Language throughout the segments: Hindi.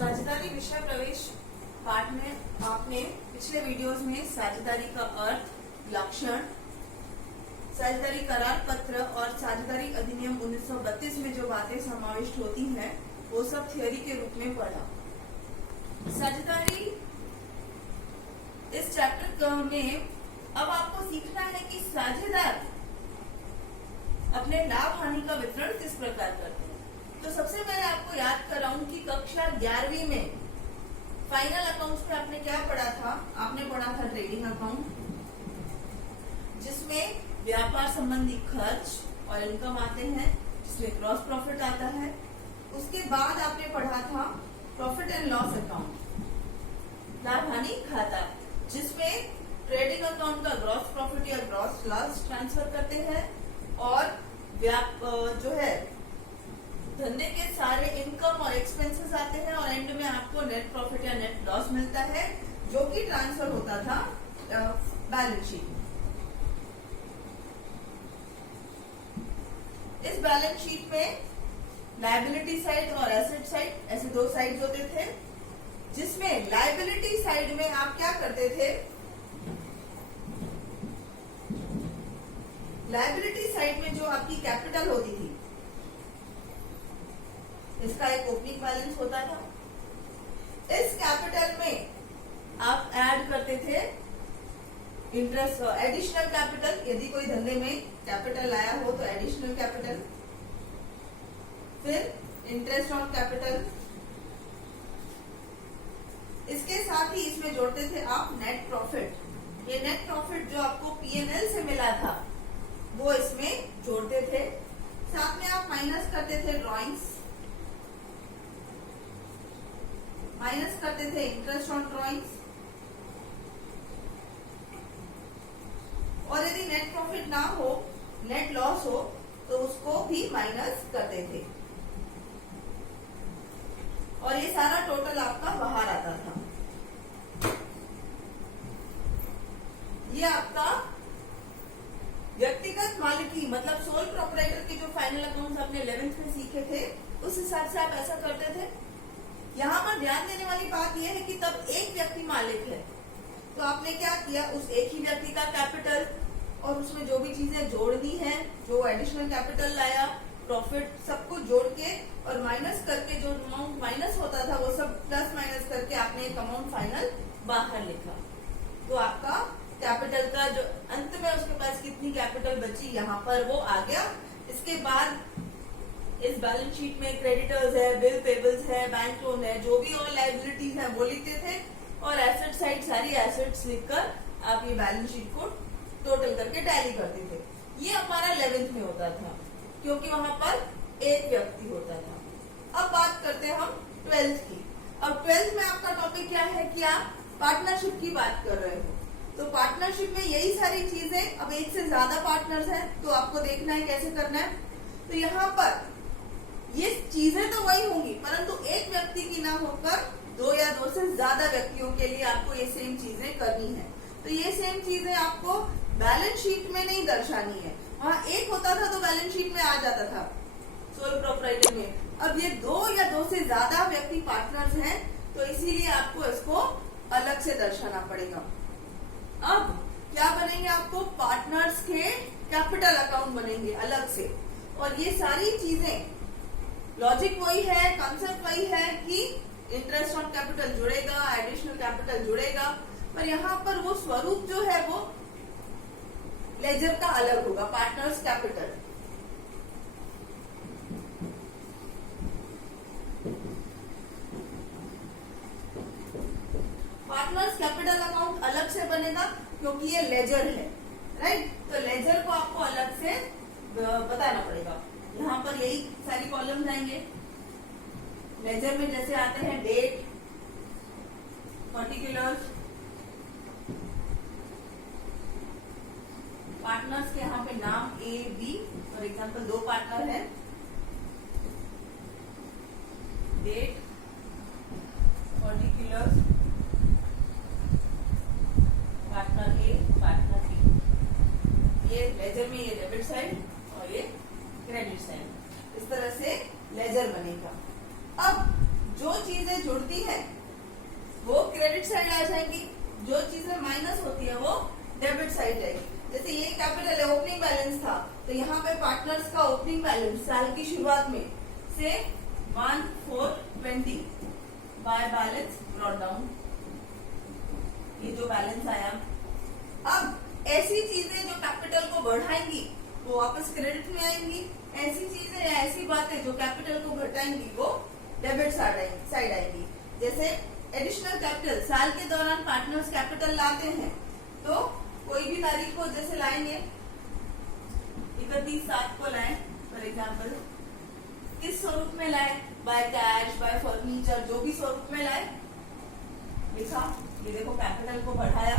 साझेदारी विषय प्रवेश पाठ में आपने पिछले वीडियोस में साझेदारी का अर्थ, लक्षण, साझेदारी करार पत्र और साझेदारी अधिनियम 1932 में जो बातें समाविष्ट होती हैं वो सब थ्योरी के रूप में पढ़ा। साझेदारी इस चैप्टर में अब आपको सीखना है कि साझेदार अपने लाभ हानि का वितरण किस प्रकार करते हैं। तो सबसे पहले आपको याद कराऊं कि कक्षा 11वीं में फाइनल अकाउंट्स में आपने क्या पढ़ा था। आपने पढ़ा था ट्रेडिंग अकाउंट, जिसमें व्यापार संबंधी खर्च और इनकम आते हैं, जिसमें क्रॉस प्रॉफिट आता है। उसके बाद आपने पढ़ा था प्रॉफिट एंड लॉस अकाउंट, लाभ हानि खाता, जिसमें ट्रेडिंग अकाउंट का ग्रॉस प्रॉफिट या ग्रॉस लॉस ट्रांसफर करते हैं और जो है धंधे के सारे इनकम और एक्सपेंसेस आते हैं और एंड में आपको नेट प्रॉफिट या नेट लॉस मिलता है, जो कि ट्रांसफर होता था बैलेंस शीट में। इस बैलेंस शीट में लायबिलिटी साइड और एसेट साइड ऐसे दो साइड होते थे, जिसमें लायबिलिटी साइड में आप क्या करते थे, लायबिलिटी साइड में जो आपकी कैपिटल होती थी, इसका एक ओपनिंग बैलेंस होता था। इस कैपिटल में आप ऐड करते थे इंटरेस्ट, एडिशनल कैपिटल। यदि कोई धंधे में कैपिटल आया हो तो एडिशनल कैपिटल, फिर इंटरेस्ट ऑन कैपिटल। इसके साथ ही इसमें जोड़ते थे आप नेट प्रॉफिट। ये नेट प्रॉफिट जो आपको पीएनएल से मिला था वो इसमें जोड़ते थे। साथ में आप माइनस करते थे ड्रॉइंग्स, माइनस करते थे इंटरेस्ट ऑन ड्रॉइंग्स, और यदि नेट प्रॉफिट ना हो, नेट लॉस हो, तो उसको भी माइनस करते थे और ये सारा टोटल आपका बाहर आता था। ये आपका व्यक्तिगत मालिकी मतलब सोल प्रोप्राइटर के जो फाइनल अकाउंट्स आपने 11th में सीखे थे, उस हिसाब से आप ऐसा करते थे। यहाँ पर ध्यान देने वाली बात यह है कि तब एक व्यक्ति मालिक है, तो आपने क्या किया, उस एक ही व्यक्ति का कैपिटल और उसमें जो भी चीजें जोड़नी है, जो एडिशनल कैपिटल लाया, प्रॉफिट, सब कुछ जोड़ के और माइनस करके जो अमाउंट माइनस होता था वो सब प्लस माइनस करके आपने एक अमाउंट फाइनल बाहर लिखा। तो आपका कैपिटल का जो अंत में उसके पास कितनी कैपिटल बची यहाँ पर वो आ गया। इसके बाद इस बैलेंस शीट में क्रेडिटर्स है, बिल पेबल्स है, बैंक लोन है, जो भी और लायबिलिटीज है वो लिखते थे और एसेट साइड सारी एसेट्स लिखकर आप ये बैलेंस शीट को टोटल करके टैली करते थे। ये हमारा 11th में होता था क्योंकि वहां पर एक व्यक्ति होता था। अब बात करते हैं हम 12th की। अब 12th में आपका टॉपिक क्या है कि आप पार्टनरशिप की बात कर रहे हो। तो पार्टनरशिप में यही सारी चीजें, अब एक से ज्यादा पार्टनर्स हैं तो आपको देखना है कैसे करना है। तो यहाँ पर ये चीजें तो वही होंगी, परंतु एक व्यक्ति की ना होकर दो या दो से ज्यादा व्यक्तियों के लिए आपको ये सेम चीजें करनी है। तो ये सेम चीजें आपको बैलेंस शीट में नहीं दर्शानी है। वहाँ एक होता था तो बैलेंस शीट में आ जाता था सोल प्रोप्राइटर में। अब ये दो या दो से ज्यादा व्यक्ति पार्टनर्स हैं तो इसीलिए आपको इसको अलग से दर्शाना पड़ेगा। अब क्या बनेंगे, आपको पार्टनर्स के कैपिटल अकाउंट बनेंगे अलग से। और ये सारी चीजें लॉजिक वही है, कॉन्सेप्ट वही है कि इंटरेस्ट ऑन कैपिटल जुड़ेगा, एडिशनल कैपिटल जुड़ेगा, पर यहाँ पर वो स्वरूप जो है वो लेजर का अलग होगा, partners capital. Partners capital account अलग से बनेगा क्योंकि ये लेजर है, राइट। तो लेजर को आपको अलग से बताना पड़ेगा। यहाँ पर यही सारी कॉलम्स आएंगे। लेजर में जैसे आते हैं डेट, पर्टिकुलर्स, पार्टनर्स के यहाँ पे नाम ए बी, फॉर एग्जांपल दो पार्टनर है, डेट, पर्टिकुलर्स, पार्टनर ए, पार्टनर बी। ये लेजर में ये डेबिट साइड और ये क्रेडिट साइड, इस तरह से लेजर बनेगा। अब जो चीजें जुड़ती है वो क्रेडिट साइड आ जाएंगी, जो चीजें माइनस होती है वो डेबिट साइड जाएगी। जैसे ये कैपिटल है, ओपनिंग बैलेंस था, तो यहाँ पे पार्टनर्स का ओपनिंग बैलेंस साल की शुरुआत में से 1420 बाय बैलेंस ब्रॉट डाउन, ये जो बैलेंस आया। अब ऐसी चीजें जो कैपिटल को बढ़ाएंगी वो वापस क्रेडिट में आएंगी, ऐसी चीजें या ऐसी बातें जो कैपिटल को घटाएंगी वो डेबिट साइड आएंगी। जैसे एडिशनल कैपिटल, साल के दौरान पार्टनर्स कैपिटल लाते हैं, तो कोई भी तारीख को जैसे लाएंगे 31/7 को लाए फॉर एग्जाम्पल, किस स्वरूप में लाए, बाय कैश, बाय फर्नीचर, जो भी स्वरूप में लाए लिखा, ये देखो कैपिटल को बढ़ाया।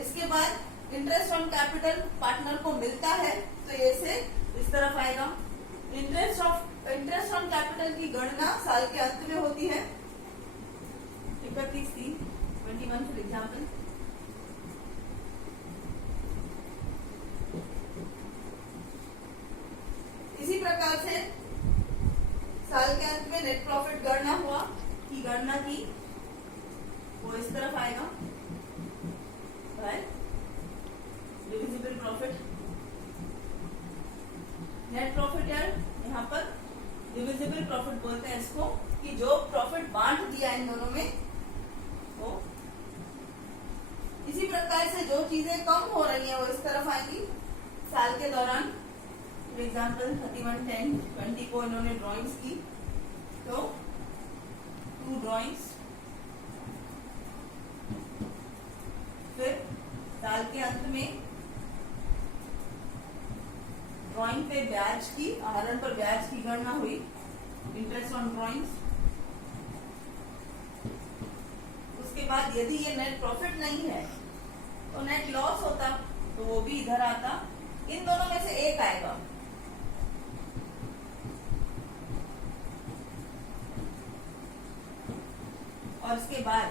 इसके बाद इंटरेस्ट ऑन कैपिटल पार्टनर को मिलता है, तो ये से इस तरफ आएगा। इंटरेस्ट ऑन कैपिटल की गणना साल के अंत में होती है 31/3/21 फॉर एग्जाम्पल। इसी प्रकार से साल के अंत में नेट प्रॉफिट गणना हुआ, की गणना की, वो इस तरफ आएगा डिविजिबल प्रॉफिट। नेट प्रॉफिट यार यहाँ पर डिविजिबल प्रॉफिट बोलते हैं इसको, कि जो प्रॉफिट बांट दिया इन दोनों में वो। इसी प्रकार से जो चीजें कम हो रही हैं वो इस तरफ आएंगी साल के दौरान। फॉर एग्जाम्पल 31/10/20 को इन्होंने ड्राइंग्स की, तो 2 ड्राइंग्स, फिर साल के अंत में ड्राइंग पे ब्याज की, आहरण पर ब्याज की गणना हुई, इंटरेस्ट ऑन ड्राइंग्स। उसके बाद यदि ये नेट प्रॉफिट नहीं है तो नेट लॉस होता, तो वो भी इधर आता, इन दोनों में से एक आएगा। और उसके बाद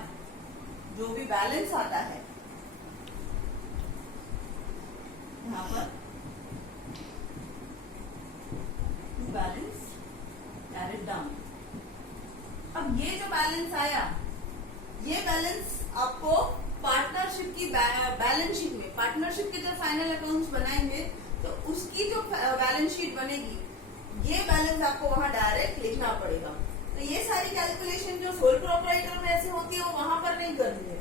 जो भी बैलेंस आता है यहाँ पर बैलेंस कैरिड डाउन। अब ये जो बैलेंस आया, ये बैलेंस आपको पार्टनरशिप की बैलेंस शीट में, पार्टनरशिप के जब फाइनल अकाउंट्स बनाएंगे तो उसकी जो बैलेंस शीट बनेगी, ये बैलेंस आपको वहां डायरेक्ट लिखना पड़ेगा। तो ये सारी कैलकुलेशन जो सोल प्रोप्राइटर में ऐसे होती है वो वहां पर नहीं करनी है,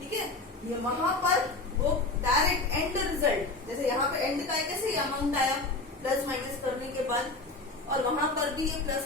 ठीक है। ये वहां पर वो डायरेक्ट एंड रिजल्ट, जैसे यहाँ पे एंड का कैसे अमाउंट आया प्लस माइनस करने के बाद, और वहां पर भी ये प्लस